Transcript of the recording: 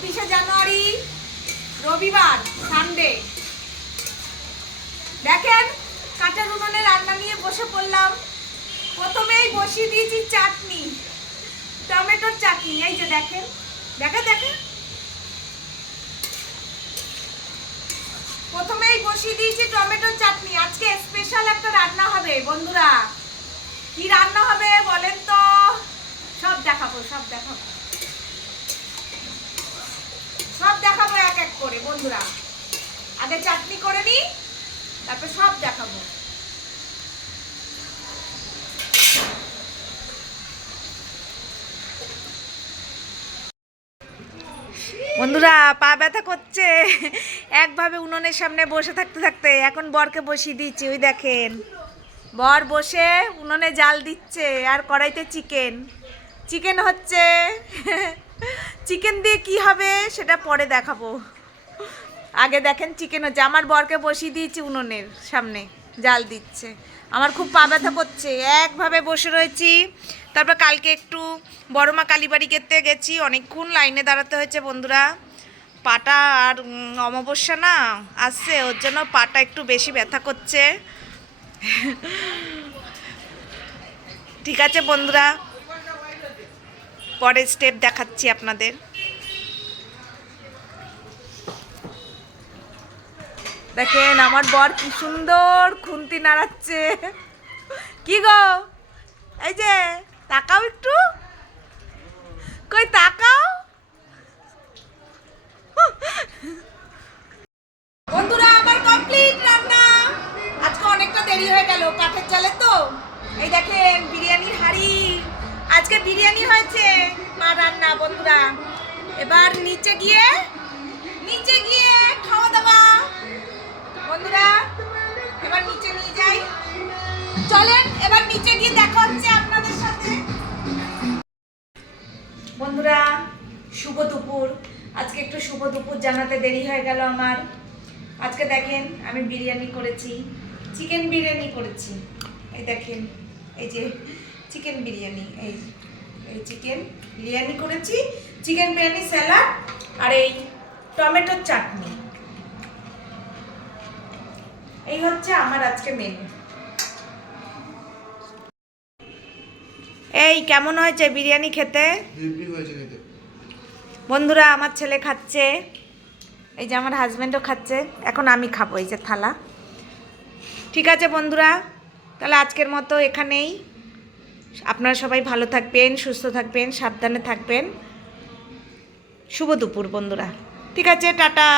26 জানুয়ারি রবিবার সানডে। দেখেন কাঁচের উনুনে রান্না নিয়ে বসে পড়লাম। প্রথমেই বসিয়ে দিয়েছি চাটনি, টমেটোর চাটনি। এই যে দেখেন, দেখেন প্রথমেই বসিয়ে দিয়েছি টমেটোর চাটনি। আজকে স্পেশাল একটা রান্না হবে বন্ধুরা। কি রান্না হবে বলেন তো? সব দেখাবো এক এক করে বন্ধুরা। আগে চাটনি করে নিই, তারপর সব দেখাবো। বন্ধুরা পা ব্যথা করছে একভাবে উনুনের সামনে বসে থাকতে থাকতে। এখন বরকে বসিয়ে দিচ্ছি। ওই দেখেন বর বসে উনুনে জাল দিচ্ছে আর কড়াইতে চিকেন হচ্ছে। চিকেন দিয়ে কি হবে সেটা পরে দেখাবো। আগে দেখেন চিকেন হচ্ছে। আমার বরকে বসিয়ে দিয়েছি উনুনের সামনে, জাল দিচ্ছে। আমার খুব পা ব্যথা করছে, একভাবে বসে রয়েছি। তারপর কালকে একটু বড়মা কালীবাড়ি গেছি, অনেকক্ষণ লাইনে দাঁড়াতে হয়েছে বন্ধুরা। পাটা আর অমাবস্যা না আসছে, ওর জন্য পাটা একটু বেশি ব্যথা করছে। ঠিক আছে বন্ধুরা, পরের স্টেপ দেখাচ্ছি আপনাদের। দেখেন আমার বর কি সুন্দর খুন্তি নাড়াচ্ছে। কি গো, এই যে তাকাও একটু, কই তাকাও। বন্ধুরা আমার কমপ্লিট রান্না। আজকে অনেকটা দেরি হয়ে গেল, কাঠের চালে তো। এই দেখেন বিরিয়ানির হাঁড়ি, আজকে বিরিয়ানি হয়েছে মা রান্না বন্ধুরা। এবার নিচে গিয়ে খাওয়া দাওয়া বন্ধুরা। এবার নিচে নিয়ে যাই, চলেন এবার নিচে গিয়ে দেখা হচ্ছে আপনাদের সাথে বন্ধুরা। শুভ দুপুর। আজকে একটু শুভ দুপুর জানাতে দেরি হয়ে গেল আমার। আজকে দেখেন আমি বিরিয়ানি করেছি, চিকেন বিরিয়ানি করেছি। এই দেখেন, এই যে চিকেন বিরিয়ানি, এই চিকেন বিরিয়ানি করেছি, চিকেন বিরিয়ানি, স্যালাড আর এই টমেটোর চাটনি। এই হচ্ছে আমার আজকে মেনু। এই কেমন হয়েছে বিরিয়ানি খেতে? বন্ধুরা আমার ছেলে খাচ্ছে, এই যে আমার হাজব্যান্ডও খাচ্ছে। এখন আমি খাবো, এই যে থালা। ঠিক আছে বন্ধুরা, তাহলে আজকের মতো এখানেই। আপনারা সবাই ভালো থাকবেন, সুস্থ থাকবেন, সাবধানে থাকবেন। শুভ দুপুর বন্ধুরা। ঠিক আছে, টাটা।